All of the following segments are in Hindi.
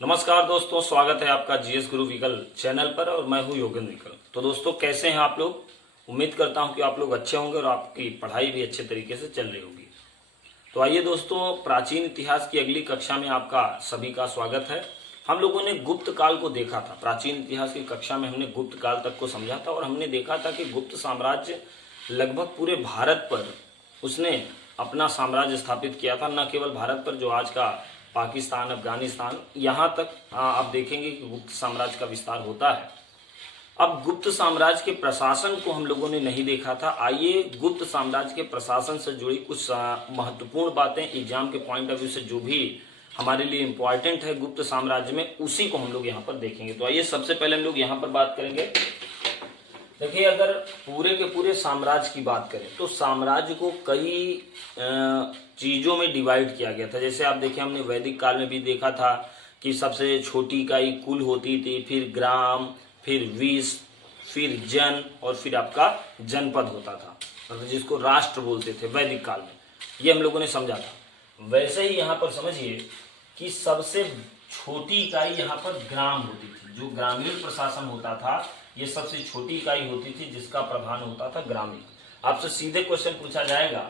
नमस्कार दोस्तों, स्वागत है आपका जीएस गुरु व्हीकल चैनल पर और मैं हूं योगेंद्र व्हीकल। तो दोस्तों, कैसे हैं आप लोग? उम्मीद करता हूं कि आप लोग अच्छे होंगे और आपकी पढ़ाई भी अच्छे तरीके से चल रही होगी। तो आइए दोस्तों, प्राचीन इतिहास की अगली कक्षा में आपका सभी का स्वागत है। हम लोगों ने गुप्त काल को देखा था। प्राचीन इतिहास की कक्षा में हमने गुप्त काल तक को समझा था और हमने देखा था कि गुप्त साम्राज्य लगभग पूरे भारत पर उसने अपना साम्राज्य स्थापित किया था। न केवल भारत पर, जो आज का पाकिस्तान, अफगानिस्तान, यहाँ तक आप देखेंगे कि गुप्त साम्राज्य का विस्तार होता है। अब गुप्त साम्राज्य के प्रशासन को हम लोगों ने नहीं देखा था। आइए गुप्त साम्राज्य के प्रशासन से जुड़ी कुछ महत्वपूर्ण बातें एग्जाम के पॉइंट ऑफ व्यू से जो भी हमारे लिए इम्पोर्टेंट है गुप्त साम्राज्य में, उसी को हम लोग यहाँ पर देखेंगे। तो आइए सबसे पहले हम लोग यहाँ पर बात करेंगे। देखिए, अगर पूरे के पूरे साम्राज्य की बात करें तो साम्राज्य को कई चीजों में डिवाइड किया गया था। जैसे आप देखें, हमने वैदिक काल में भी देखा था कि सबसे छोटी इकाई कुल होती थी, फिर ग्राम, फिर विश्व, फिर जन और फिर आपका जनपद होता था, मतलब जिसको राष्ट्र बोलते थे वैदिक काल में। ये हम लोगों ने समझा था। वैसे ही यहाँ पर समझिए कि सबसे छोटी इकाई यहाँ पर ग्राम होती थी। जो ग्रामीण प्रशासन होता था, ये सबसे छोटी इकाई होती थी जिसका प्रधान होता था ग्रामीण। आपसे सीधे क्वेश्चन पूछा जाएगा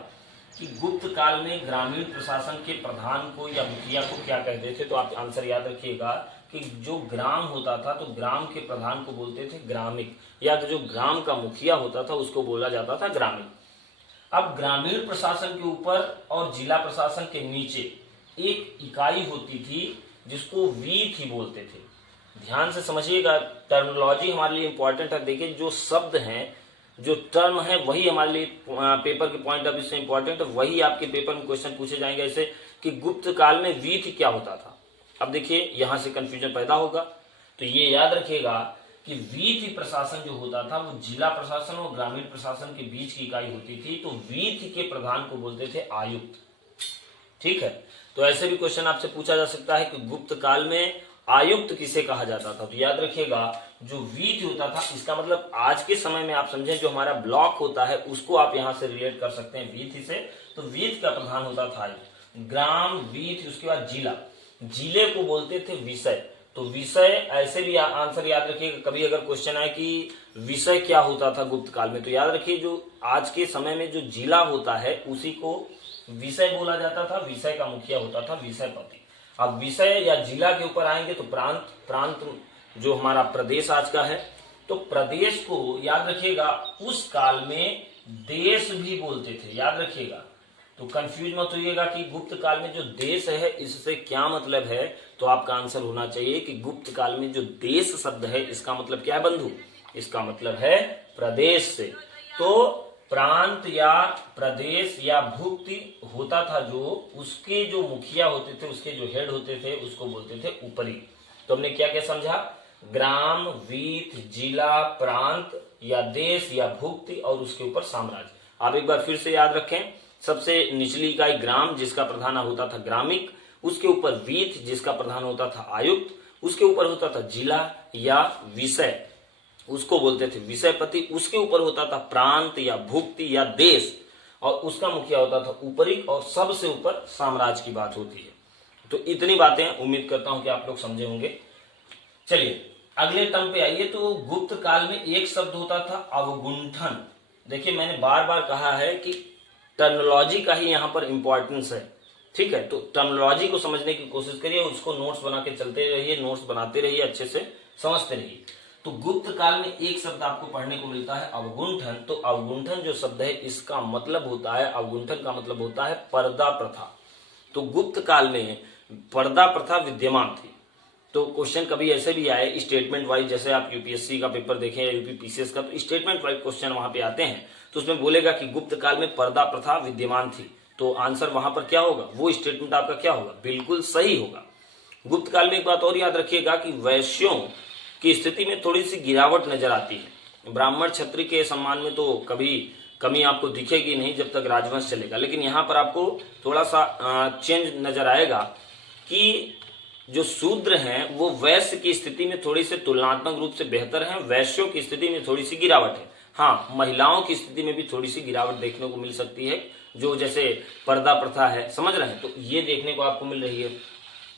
कि गुप्त काल में ग्रामीण प्रशासन के प्रधान को या मुखिया को क्या कहते थे, तो आप आंसर याद रखिएगा कि जो ग्राम होता था तो ग्राम के प्रधान को बोलते थे ग्रामिक, या जो ग्राम का मुखिया होता था उसको बोला जाता था ग्रामीण। अब ग्रामीण प्रशासन के ऊपर और जिला प्रशासन के नीचे एक इकाई होती थी जिसको वीथ ही बोलते थे। ध्यान से समझिएगा, टर्मिनोलॉजी हमारे लिए इंपॉर्टेंट है। देखिए, जो शब्द हैं, जो टर्म है, वही हमारे लिए पेपर के पॉइंट ऑफ व्यू से इंपॉर्टेंट है। वही आपके पेपर में क्वेश्चन पूछे जाएंगे, ऐसे कि गुप्त काल में वीथ क्या होता था। अब देखिए, यहां से कंफ्यूजन पैदा होगा, तो ये याद रखिएगा कि वीथ प्रशासन जो होता था वो जिला प्रशासन और ग्रामीण प्रशासन के बीच की इकाई होती थी। तो वीथ के प्रधान को बोलते थे आयुक्त। ठीक है, तो ऐसे भी क्वेश्चन आपसे पूछा जा सकता है कि गुप्त काल में आयुक्त किसे कहा जाता था। तो याद रखिएगा, जो वीथ होता था, इसका मतलब आज के समय में आप समझें जो हमारा ब्लॉक होता है उसको आप यहां से रिलेट कर सकते हैं वीथ से। तो वीथ का प्रधान होता था आयुक्त। ग्राम, वीथ, उसके बाद जिला, जिले को बोलते थे विषय। तो विषय, ऐसे भी आंसर याद रखिएगा। कभी अगर क्वेश्चन आए कि विषय क्या होता था गुप्त काल में, तो याद रखिए जो आज के समय में जो जिला होता है उसी को विषय बोला जाता था। विषय का मुखिया होता था विषयपति। अब विषय या जिला के ऊपर आएंगे तो प्रांत, प्रांत जो हमारा प्रदेश आज का है, तो प्रदेश को याद रखिएगा उस काल में देश भी बोलते थे। याद रखिएगा, तो कंफ्यूज मत होइएगा कि गुप्त काल में जो देश है इससे क्या मतलब है। तो आपका आंसर होना चाहिए कि गुप्त काल में जो देश शब्द है इसका मतलब क्या है बंधु? इसका मतलब है प्रदेश से। तो प्रांत या प्रदेश या भुक्ति होता था, जो उसके जो मुखिया होते थे, उसके जो हेड होते थे, उसको बोलते थे ऊपरी। तो हमने क्या क्या समझा? ग्राम, वीथ, जिला, प्रांत या देश या भुक्ति और उसके ऊपर साम्राज्य। आप एक बार फिर से याद रखें, सबसे निचली इकाई ग्राम जिसका प्रधान होता था ग्रामिक, उसके ऊपर वीथ जिसका प्रधान होता था आयुक्त, उसके ऊपर होता था जिला या विषय, उसको बोलते थे विषयपति, उसके ऊपर होता था प्रांत या भुक्ति या देश, और उसका मुखिया होता था ऊपरी, और सबसे ऊपर साम्राज्य की बात होती है। तो इतनी बातें उम्मीद करता हूं कि आप लोग समझे होंगे। चलिए अगले टर्म पे आइए। तो गुप्त काल में एक शब्द होता था अवगुंठन। देखिए, मैंने बार बार कहा है कि टर्मिनोलॉजी का ही यहाँ पर इंपॉर्टेंस है। ठीक है, तो टर्मिनोलॉजी को समझने की कोशिश करिए, उसको नोट्स बना के चलते रहिए, नोट्स बनाते रहिए, अच्छे से समझते रहिए। तो गुप्त काल में एक शब्द आपको पढ़ने को मिलता है अवगुंठन। तो अवगुंठन जो शब्द है इसका मतलब होता है, अवगुंठन का मतलब होता है पर्दा प्रथा। तो गुप्त काल में पर्दा प्रथा विद्यमान थी। तो क्वेश्चन कभी ऐसे भी आए स्टेटमेंट वाइज, जैसे आप यूपीएससी का पेपर देखें या यूपी पीसीएस का, तो स्टेटमेंट वाइज क्वेश्चन वहां पे आते हैं। तो उसमें बोलेगा कि गुप्त काल में पर्दा प्रथा विद्यमान थी, तो आंसर वहां पर क्या होगा? वो स्टेटमेंट आपका क्या होगा? बिल्कुल सही होगा। गुप्त काल में एक बात और याद रखिएगा कि वैश्यों की स्थिति में थोड़ी सी गिरावट नजर आती है। ब्राह्मण क्षत्रिय के सम्मान में तो कभी कमी आपको दिखेगी नहीं जब तक राजवंश चलेगा, लेकिन यहाँ पर आपको थोड़ा सा चेंज नजर आएगा कि जो शूद्र हैं वो वैश्य की स्थिति में थोड़ी से तुलनात्मक रूप से बेहतर हैं, वैश्यों की स्थिति में थोड़ी सी गिरावट है। हाँ, महिलाओं की स्थिति में भी थोड़ी सी गिरावट देखने को मिल सकती है, जो जैसे पर्दा प्रथा है, समझ रहे हैं, तो ये देखने को आपको मिल रही है।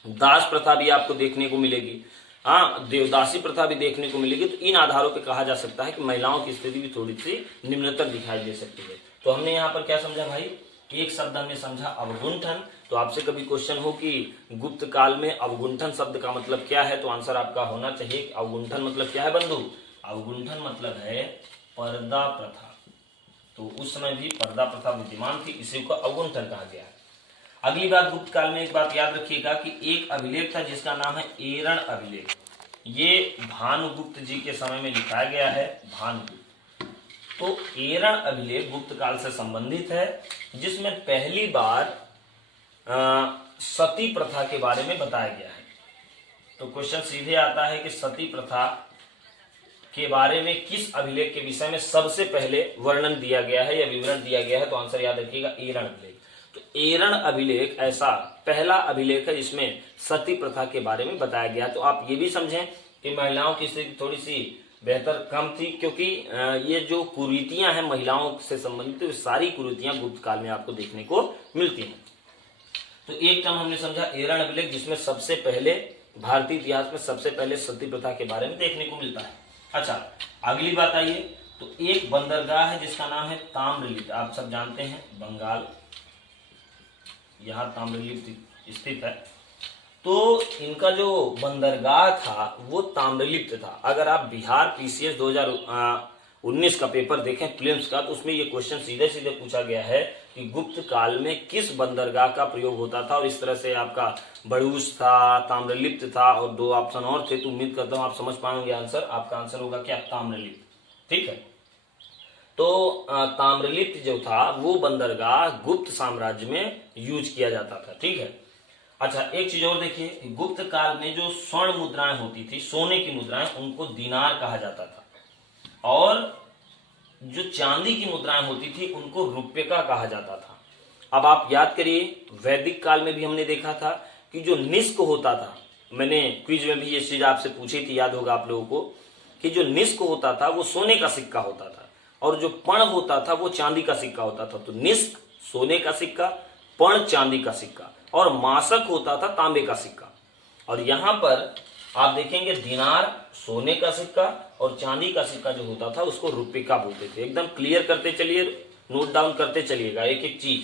दास प्रथा भी आपको देखने को मिलेगी, हाँ, देवदासी प्रथा भी देखने को मिलेगी। तो इन आधारों पे कहा जा सकता है कि महिलाओं की स्थिति भी थोड़ी सी निम्नतर दिखाई दे सकती है। तो हमने यहाँ पर क्या समझा भाई, एक शब्द हमने समझा अवगुंठन। तो आपसे कभी क्वेश्चन हो कि गुप्त काल में अवगुंठन शब्द का मतलब क्या है, तो आंसर आपका होना चाहिए अवगुंठन मतलब क्या है बंधु, अवगुंठन मतलब है पर्दा प्रथा। तो उस समय भी पर्दा प्रथा विद्यमान थी, इसी को अवगुंठन कहा गया है। अगली बात, गुप्त काल में एक बात याद रखिएगा कि एक अभिलेख था जिसका नाम है एरण अभिलेख। ये भानुगुप्त जी के समय में लिखा गया है, भानुगुप्त। तो एरण अभिलेख गुप्त काल से संबंधित है, जिसमें पहली बार सती प्रथा के बारे में बताया गया है। तो क्वेश्चन सीधे आता है कि सती प्रथा के बारे में किस अभिलेख के विषय में सबसे पहले वर्णन दिया गया है या विवरण दिया गया है, तो आंसर याद रखिएगा एरण अभिलेख। तो एरण अभिलेख ऐसा पहला अभिलेख है जिसमें सती प्रथा के बारे में बताया गया। तो आप ये भी समझें कि महिलाओं की स्थिति थोड़ी सी बेहतर कम थी, क्योंकि ये जो कुरीतियां हैं महिलाओं से संबंधित, तो सारी कुरीतियां गुप्त काल में आपको देखने को मिलती हैं। तो एक टर्म हमने समझा एरण अभिलेख, जिसमें सबसे पहले भारतीय इतिहास में सबसे पहले सती प्रथा के बारे में देखने को मिलता है। अच्छा, अगली बात आइए, तो एक बंदरगाह है जिसका नाम है ताम्रलिप्त। आप सब जानते हैं बंगाल, यहाँ ताम्रलिप्त स्थित है। तो इनका जो बंदरगाह था वो ताम्रलिप्त था। अगर आप बिहार पीसीएस 2019 का पेपर देखें प्रीलिम्स का, तो उसमें ये क्वेश्चन सीधे सीधे पूछा गया है कि गुप्त काल में किस बंदरगाह का प्रयोग होता था, और इस तरह से आपका बड़ूस था, ताम्रलिप्त था, और दो ऑप्शन और थे। तो उम्मीद करता हूं आप समझ पाएंगे आंसर। आपका आंसर होगा क्या, ताम्रलिप्त। ठीक है, तो ताम्रलिप्त जो था वो बंदरगाह गुप्त साम्राज्य में यूज किया जाता था। ठीक है, अच्छा एक चीज और देखिए, गुप्त काल में जो स्वर्ण मुद्राएं होती थी, सोने की मुद्राएं, उनको दिनार कहा जाता था, और जो चांदी की मुद्राएं होती थी उनको रुपयका कहा जाता था। अब आप याद करिए, वैदिक काल में भी हमने देखा था कि जो निष्क होता था, मैंने क्विज में भी ये चीज आपसे पूछी थी, याद होगा आप लोगों को, कि जो निष्क होता था वो सोने का सिक्का होता था, और जो पण होता था वो चांदी का सिक्का होता था। तो निष्क सोने का सिक्का, पण चांदी का सिक्का, और मासक होता था तांबे का सिक्का। और यहां पर आप देखेंगे दिनार सोने का सिक्का और चांदी का सिक्का जो होता था उसको रुपयका बोलते थे। एकदम क्लियर करते चलिए, नोट डाउन करते चलिएगा एक एक चीज।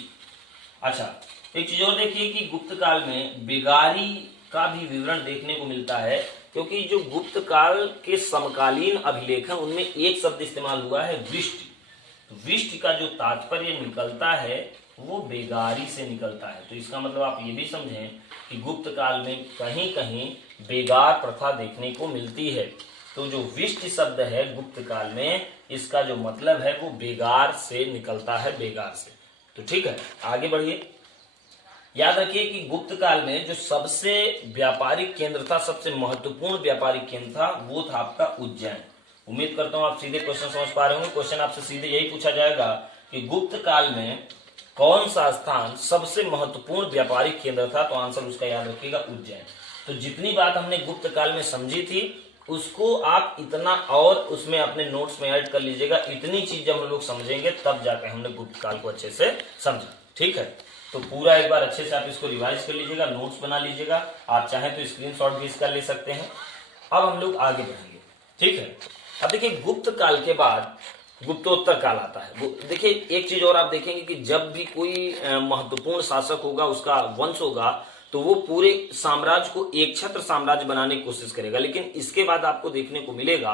अच्छा, एक चीज और देखिए कि गुप्त काल में बेगारी का भी विवरण देखने को मिलता है, क्योंकि जो गुप्त काल के समकालीन अभिलेख हैं उनमें एक शब्द इस्तेमाल हुआ है विष्टि। विष्टि का जो तात्पर्य निकलता है वो बेगारी से निकलता है। तो इसका मतलब आप ये भी समझें कि गुप्त काल में कहीं कहीं बेगार प्रथा देखने को मिलती है। तो जो विष्टि शब्द है गुप्त काल में, इसका जो मतलब है वो बेगार से निकलता है, बेगार से। तो ठीक है, आगे बढ़िए। याद रखिए कि गुप्त काल में जो सबसे व्यापारिक केंद्र था, सबसे महत्वपूर्ण व्यापारिक केंद्र था, वो था आपका उज्जैन। उम्मीद करता हूं आप सीधे क्वेश्चन समझ पा रहे होंगे। क्वेश्चन आपसे सीधे यही पूछा जाएगा कि गुप्त काल में कौन सा स्थान सबसे महत्वपूर्ण व्यापारिक केंद्र था, तो आंसर उसका याद रखिएगा उज्जैन। तो जितनी बात हमने गुप्त काल में समझी थी उसको आप इतना और उसमें अपने नोट्स में ऐड कर लीजिएगा। इतनी चीज जब हम लोग समझेंगे तब जाकर हमने गुप्त काल को अच्छे से समझा। ठीक है, तो पूरा एक बार अच्छे से आप इसको रिवाइज कर लीजिएगा, नोट्स बना लीजिएगा। आप चाहें तो स्क्रीनशॉट भी इसका ले सकते हैं। अब हम लोग आगे बढ़ेंगे। ठीक है, अब देखिए गुप्त काल के बाद गुप्तोत्तर काल आता है। वो देखिए एक चीज और आप देखेंगे कि जब भी कोई महत्वपूर्ण शासक होगा, उसका वंश होगा, तो वो पूरे साम्राज्य को एक छत्र साम्राज्य बनाने की कोशिश करेगा। लेकिन इसके बाद आपको देखने को मिलेगा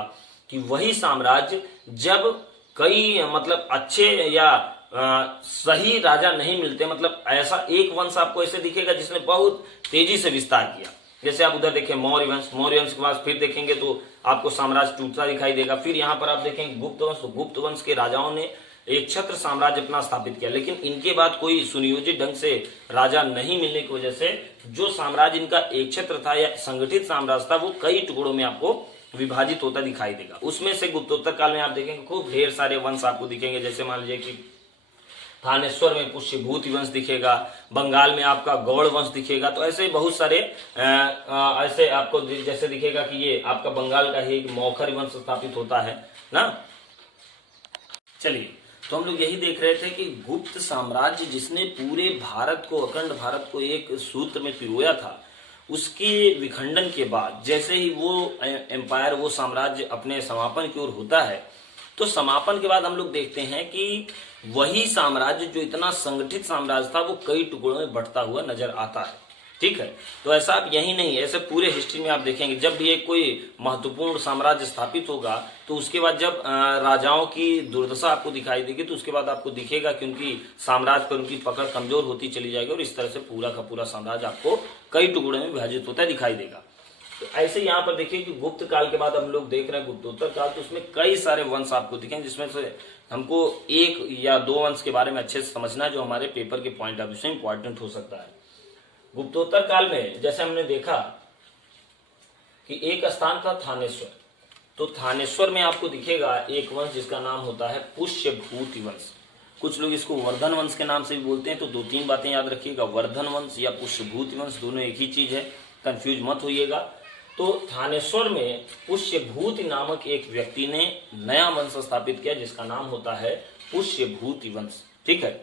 कि वही साम्राज्य जब कई मतलब अच्छे या सही राजा नहीं मिलते, मतलब ऐसा एक वंश आपको ऐसे दिखेगा जिसने बहुत तेजी से विस्तार किया। जैसे आप उधर देखें मौर्य वंश, मौर्य वंश के बाद फिर देखेंगे तो आपको साम्राज्य टूटता दिखाई देगा। फिर यहाँ पर आप देखेंगे गुप्त वंश, तो गुप्त वंश के राजाओं ने एक छत्र साम्राज्य अपना स्थापित किया। लेकिन इनके बाद कोई सुनियोजित ढंग से राजा नहीं मिलने की वजह से जो साम्राज्य इनका एक छत्र था या संगठित साम्राज्य था, वो कई टुकड़ों में आपको विभाजित होता दिखाई देगा। उसमें से गुप्तोत्तर काल में आप देखेंगे खूब ढेर सारे वंश आपको दिखेंगे। जैसे मान लीजिए कि थानेश्वर में पुष्यभूति वंश दिखेगा, बंगाल में आपका गौड़ वंश दिखेगा। तो ऐसे बहुत सारे ऐसे आपको जैसे दिखेगा कि ये आपका बंगाल का ही मौखर वंश स्थापित होता है ना। चलिए, तो हम लोग यही देख रहे थे कि गुप्त साम्राज्य जिसने पूरे भारत को, अखंड भारत को एक सूत्र में पिरोया था, उसके विखंडन के बाद जैसे ही वो एम्पायर, वो साम्राज्य अपने समापन की ओर होता है, तो समापन के बाद हम लोग देखते हैं कि वही साम्राज्य जो इतना संगठित साम्राज्य था वो कई टुकड़ों में बंटता हुआ नजर आता है। ठीक है, तो ऐसा अब यही नहीं है, ऐसे पूरे हिस्ट्री में आप देखेंगे जब भी एक कोई महत्वपूर्ण साम्राज्य स्थापित होगा तो उसके बाद जब राजाओं की दुर्दशा आपको दिखाई देगी तो उसके बाद आपको दिखेगा कि उनकी साम्राज्य पर उनकी पकड़ कमजोर होती चली जाएगी और इस तरह से पूरा का पूरा साम्राज्य आपको कई टुकड़ों में विभाजित होता दिखाई देगा। तो ऐसे यहाँ पर देखिए कि गुप्त काल के बाद हम लोग देख रहे हैं गुप्तोत्तर काल, तो उसमें कई सारे वंश आपको दिखेंगे जिसमें से हमको एक या दो वंश के बारे में अच्छे से समझना है जो हमारे पेपर के पॉइंट ऑफ व्यू से इंपॉर्टेंट हो सकता है। गुप्तोत्तर काल में जैसे हमने देखा कि एक स्थान था थानेश्वर, तो थानेश्वर में आपको दिखेगा एक वंश जिसका नाम होता है पुष्यभूति वंश। कुछ लोग इसको वर्धन वंश के नाम से भी बोलते हैं, तो दो तीन बातें याद रखिएगा, वर्धन वंश या पुष्यभूति वंश दोनों एक ही चीज है, कंफ्यूज मत होइएगा। तो थानेश्वर में पुष्यभूति नामक एक व्यक्ति ने नया वंश स्थापित किया जिसका नाम होता है पुष्यभूति वंश। ठीक है,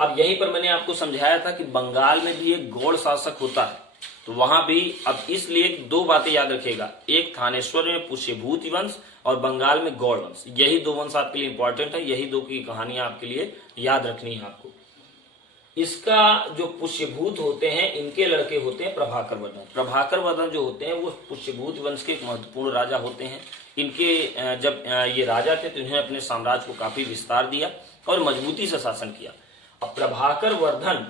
अब यहीं पर मैंने आपको समझाया था कि बंगाल में भी एक गौड़ शासक होता है, तो वहां भी अब इसलिए दो बातें याद रखिएगा, एक थानेश्वर में पुष्यभूति वंश और बंगाल में गौड़ वंश, यही दो वंश आपके लिए इंपॉर्टेंट है, यही दो की कहानियां आपके लिए याद रखनी है आपको। इसका जो पुष्यभूत होते हैं इनके लड़के होते हैं प्रभाकर वर्धन। प्रभाकर वर्धन जो होते हैं वो पुष्यभूत वंश के एक महत्वपूर्ण राजा होते हैं। इनके जब ये राजा थे तो इन्होंने अपने साम्राज्य को काफी विस्तार दिया और मजबूती से शासन किया। अब प्रभाकर वर्धन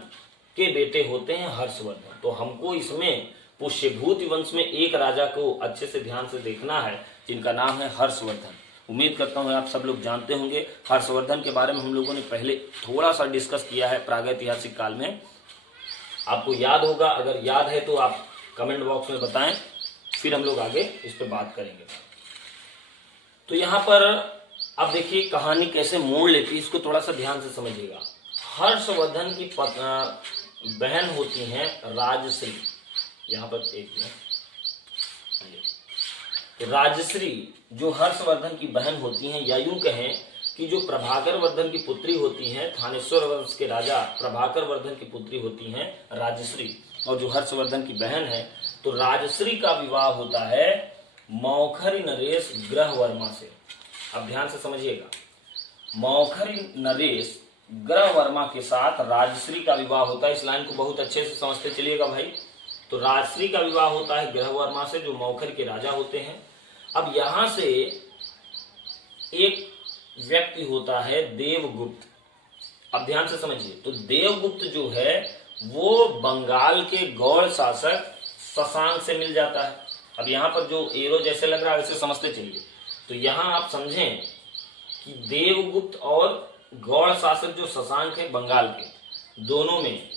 के बेटे होते हैं हर्षवर्धन, तो हमको इसमें पुष्यभूत वंश में एक राजा को अच्छे से ध्यान से देखना है जिनका नाम है हर्षवर्धन। उम्मीद करता हूं आप सब लोग जानते होंगे। हर्षवर्धन के बारे में हम लोगों ने पहले थोड़ा सा डिस्कस किया है प्रागैतिहासिक काल में, आपको याद होगा, अगर याद है तो आप कमेंट बॉक्स में बताएं, फिर हम लोग आगे इस पर बात करेंगे। तो यहाँ पर अब देखिए कहानी कैसे मोड़ लेती है, इसको थोड़ा सा ध्यान से समझिएगा। हर्षवर्धन की बहन होती हैं राजश्री, यहाँ पर एक मिनट, राजश्री जो हर्षवर्धन की बहन होती हैं, या यूं कहें कि जो प्रभाकर वर्धन की पुत्री होती हैं, थानेश्वर वंश के राजा प्रभाकर वर्धन की पुत्री होती हैं राजश्री, और जो हर्षवर्धन की बहन है, तो राजश्री का विवाह होता है मौखरी नरेश ग्रहवर्मा से। अब ध्यान से समझिएगा, मौखरी नरेश ग्रहवर्मा के साथ राजश्री का विवाह होता है। इस लाइन को बहुत अच्छे से समझते चलिएगा भाई। तो राजश्री का विवाह होता है ग्रहवर्मा से जो मौखर के राजा होते हैं। अब यहां से एक व्यक्ति होता है देवगुप्त। अब ध्यान से समझिए, तो देवगुप्त जो है वो बंगाल के गौड़ शासक शशांक से मिल जाता है। अब यहाँ पर जो एरो जैसे लग रहा है वैसे समझते चलिए। तो यहाँ आप समझें कि देवगुप्त और गौड़ शासक जो शशांक है बंगाल के, दोनों में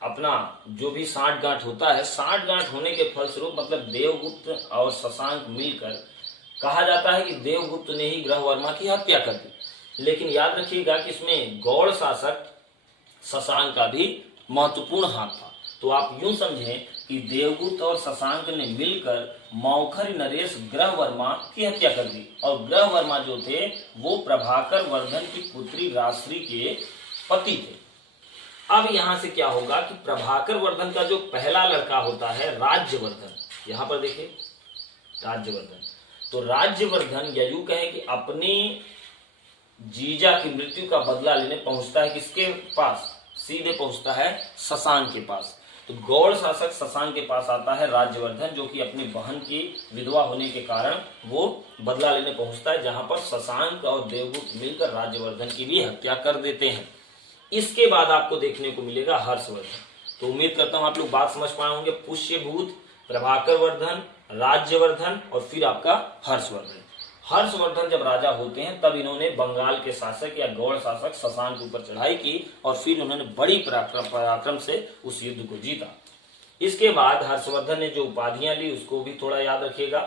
अपना जो भी साठ-गांठ होता है, साठ-गांठ होने के फलस्वरूप मतलब देवगुप्त और शशांक मिलकर कहा जाता है कि देवगुप्त ने ही ग्रहवर्मा की हत्या कर दी। लेकिन याद रखिएगा कि इसमें गौड़ शासक शशांक का भी महत्वपूर्ण हाथ था। तो आप यूं समझें कि देवगुप्त और शशांक ने मिलकर मौखरी नरेश ग्रहवर्मा की हत्या कर दी, और ग्रहवर्मा जो थे वो प्रभाकर वर्धन की पुत्री राजश्री के पति थे। अब यहां से क्या होगा कि प्रभाकर वर्धन का जो पहला लड़का होता है राज्यवर्धन, यहां पर देखिए राज्यवर्धन, तो राज्यवर्धन या यूं कहें कि अपनी जीजा की मृत्यु का बदला लेने पहुंचता है किसके पास, सीधे पहुंचता है शशांक के पास। तो गौड़ शासक शशांक के पास आता है राज्यवर्धन, जो कि अपनी बहन की विधवा होने के कारण वो बदला लेने पहुंचता है, जहां पर शशांक और देवगुप्त मिलकर राज्यवर्धन की भी हत्या कर देते हैं। इसके बाद आपको देखने को मिलेगा हर्षवर्धन। तो उम्मीद करता हूं आप लोग बात समझ पाए होंगे। पुष्यभूत, प्रभाकर वर्धन, राज्यवर्धन और फिर आपका हर्षवर्धन। हर्षवर्धन जब राजा होते हैं तब इन्होंने बंगाल के शासक या गौड़ शासक शशांक के ऊपर चढ़ाई की और फिर उन्होंने बड़ी पराक्रम से उस युद्ध को जीता। इसके बाद हर्षवर्धन ने जो उपाधियां ली उसको भी थोड़ा याद रखिएगा,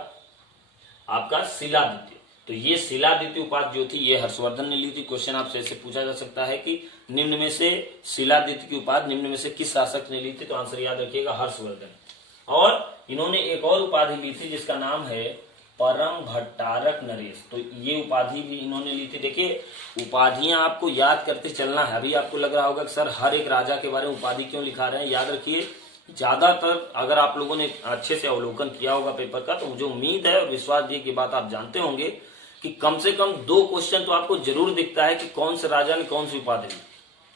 आपका शिलादित्य। तो ये शिलादित्य उपाधि जो थी ये हर्षवर्धन ने ली थी। क्वेश्चन आपसे ऐसे पूछा जा सकता है कि निम्न में से शिलादित्य की उपाधि निम्न में से किस शासक ने ली थी, तो आंसर याद रखिएगा हर्षवर्धन। और इन्होंने एक और उपाधि ली थी जिसका नाम है परम भट्टारक नरेश। तो ये उपाधि भी इन्होंने ली थी। देखिए उपाधियां आपको याद करते चलना है। अभी आपको लग रहा होगा कि सर हर एक राजा के बारे में उपाधि क्यों लिखा रहे हैं, याद रखिए ज्यादातर अगर आप लोगों ने अच्छे से अवलोकन किया होगा पेपर का, तो मुझे उम्मीद है और विश्वास दिए की बात आप जानते होंगे कि कम से कम 2 क्वेश्चन तो आपको जरूर दिखता है कि कौन से राजा ने कौन सी उपाधि ली।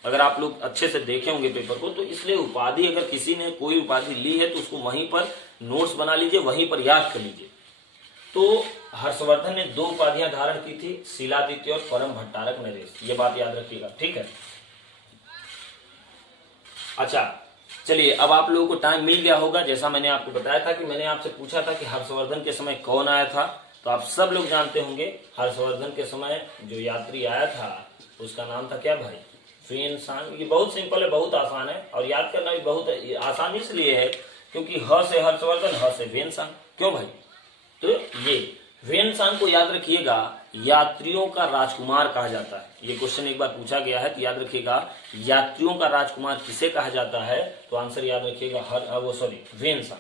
अगर आप लोग अच्छे से देखे होंगे पेपर को, तो इसलिए उपाधि अगर किसी ने कोई उपाधि ली है तो उसको वहीं पर नोट्स बना लीजिए, वहीं पर याद कर लीजिए। तो हर्षवर्धन ने 2 उपाधियां धारण की थी, शिलादित्य और परम भट्टारक नरेश, ये बात याद रखिएगा, ठीक है। अच्छा चलिए, अब आप लोगों को टाइम मिल गया होगा। जैसा मैंने आपको बताया था कि मैंने आपसे पूछा था कि हर्षवर्धन के समय कौन आया था, तो आप सब लोग जानते होंगे हर्षवर्धन के समय जो यात्री आया था उसका नाम था क्या भाई? ह्वेन-सांग। ये बहुत सिंपल है, बहुत आसान है और याद करना भी बहुत आसान इसलिए है क्योंकि ह से हर्षवर्धन, ह से ह्वेन-सांग। क्यों भाई? तो ये ह्वेन-सांग को याद रखिएगा, यात्रियों का राजकुमार कहा जाता है। ये क्वेश्चन एक बार पूछा गया है, तो याद रखिएगा यात्रियों का राजकुमार किसे कहा जाता है, तो आंसर याद रखिएगा ह्वेन-सांग।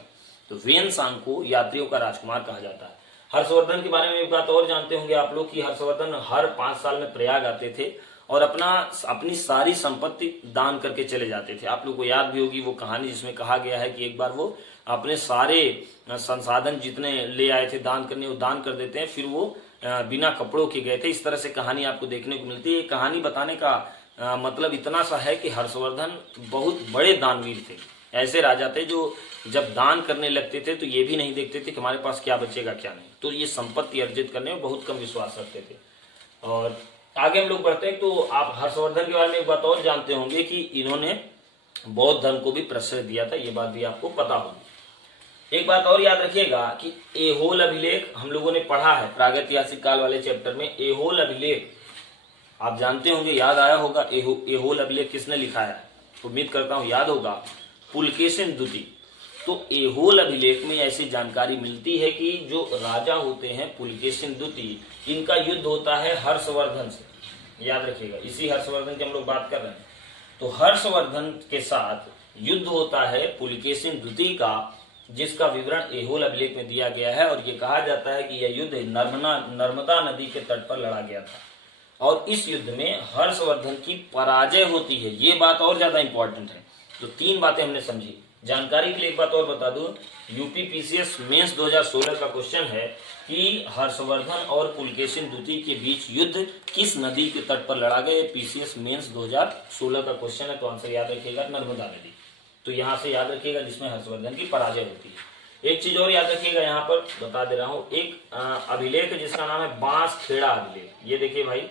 तो ह्वेन-सांग को यात्रियों का राजकुमार कहा जाता है। हर्षवर्धन के बारे में एक बात और जानते होंगे आप लोग कि हर्षवर्धन हर 5 साल में प्रयाग आते थे और अपनी सारी संपत्ति दान करके चले जाते थे। आप लोग को याद भी होगी वो कहानी जिसमें कहा गया है कि एक बार वो अपने सारे संसाधन जितने ले आए थे दान करने, वो दान कर देते हैं, फिर वो बिना कपड़ों के गए थे। इस तरह से कहानी आपको देखने को मिलती है। कहानी बताने का मतलब इतना सा है कि हर्षवर्धन बहुत बड़े दानवीर थे। ऐसे राजा थे जो जब दान करने लगते थे तो ये भी नहीं देखते थे कि हमारे पास क्या बचेगा क्या नहीं, तो ये संपत्ति अर्जित करने में बहुत कम विश्वास रखते थे। और आगे हम लोग बढ़ते हैं, तो आप हर्षवर्धन के बारे में एक बात और जानते होंगे कि इन्होंने बौद्ध धर्म को भी प्रश्रय दिया था, ये बात भी आपको पता होगी। एक बात और याद रखिएगा कि एहोल अभिलेख हम लोगों ने पढ़ा है प्रागैतिहासिक काल वाले चैप्टर में। एहोल अभिलेख आप जानते होंगे, याद आया होगा एहोल अभिलेख किसने लिखा है? उम्मीद करता हूं याद होगा, पुलकेशिन द्वितीय। तो एहोल अभिलेख में ऐसी जानकारी मिलती है कि जो राजा होते हैं पुलकेशिन द्वितीय, इनका युद्ध होता है हर्षवर्धन से। याद रखिएगा, इसी हर्षवर्धन की हम लोग बात कर रहे हैं। तो हर्षवर्धन के साथ युद्ध होता है पुलकेशिन द्वितीय का, जिसका विवरण एहोल अभिलेख में दिया गया है। और ये कहा जाता है कि यह युद्ध नर्मदा नदी के तट पर लड़ा गया था और इस युद्ध में हर्षवर्धन की पराजय होती है। ये बात और ज्यादा इंपॉर्टेंट है। तो 3 बातें हमने समझी। जानकारी के लिए एक बात और बता दूं, यूपीपीसीएस मेंस 2016 का क्वेश्चन है कि हर्षवर्धन और पुलकेशिन द्वितीय के बीच युद्ध किस नदी के तट पर लड़ा गया? पीसीएस मेंस 2016 का क्वेश्चन है, तो आंसर याद रखिएगा नर्मदा नदी। तो यहां से याद रखिएगा जिसमें हर्षवर्धन की पराजय होती है। एक चीज और याद रखिएगा, यहाँ पर बता दे रहा हूँ, एक अभिलेख है जिसका नाम है बांसखेड़ा अभिलेख। ये देखिए भाई,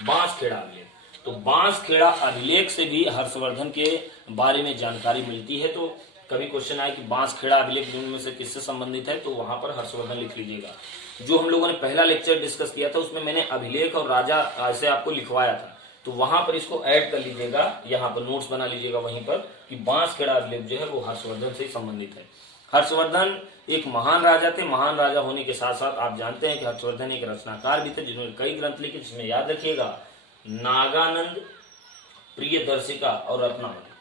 बांसखेड़ा अभिलेख। तो बांसखेड़ा अभिलेख से भी हर्षवर्धन के बारे में जानकारी मिलती है। तो कभी क्वेश्चन आए कि बांसखेड़ा अभिलेख निम्न में से किससे संबंधित है, तो वहां पर हर्षवर्धन लिख लीजिएगा। जो हम लोगों ने पहला लेक्चर डिस्कस किया था उसमें मैंने अभिलेख और राजा ऐसे आपको लिखवाया था, तो वहां पर इसको ऐड कर लीजिएगा, यहाँ पर नोट्स बना लीजिएगा वहीं पर कि बांसखेड़ा अभिलेख जो है वो हर्षवर्धन से ही संबंधित है। हर्षवर्धन एक महान राजा थे। महान राजा होने के साथ साथ आप जानते हैं कि हर्षवर्धन एक रचनाकार भी थे जिन्होंने कई ग्रंथ लिखे, जिसमें याद रखिएगा नागानंद, प्रियदर्शिका और रत्नावली।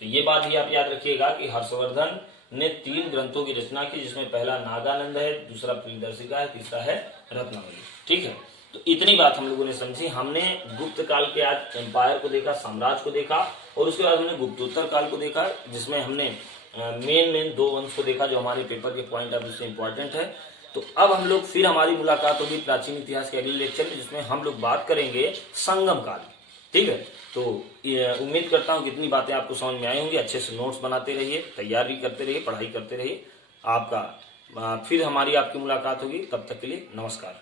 तो ये बात भी आप याद रखिएगा कि हर्षवर्धन ने 3 ग्रंथों की रचना की, जिसमें पहला नागानंद है, दूसरा प्रियदर्शिका है, तीसरा है रत्नावली। ठीक है, तो इतनी बात हम लोगों ने समझी। हमने गुप्त काल के आज एम्पायर को देखा, साम्राज्य को देखा, और उसके बाद हमने गुप्तोत्तर काल को देखा, जिसमें हमने मेन 2 वंश को देखा जो हमारे पेपर के पॉइंट ऑफ व्यू से इंपॉर्टेंट है। तो अब हम लोग फिर हमारी मुलाकात होगी प्राचीन इतिहास के अगले लेक्चर में, जिसमें हम लोग बात करेंगे संगम काल। ठीक है, तो उम्मीद करता हूँ कितनी बातें आपको समझ में आई होंगी। अच्छे से नोट्स बनाते रहिए, तैयारी करते रहिए, पढ़ाई करते रहिए। फिर हमारी आपकी मुलाकात होगी। तब तक के लिए नमस्कार।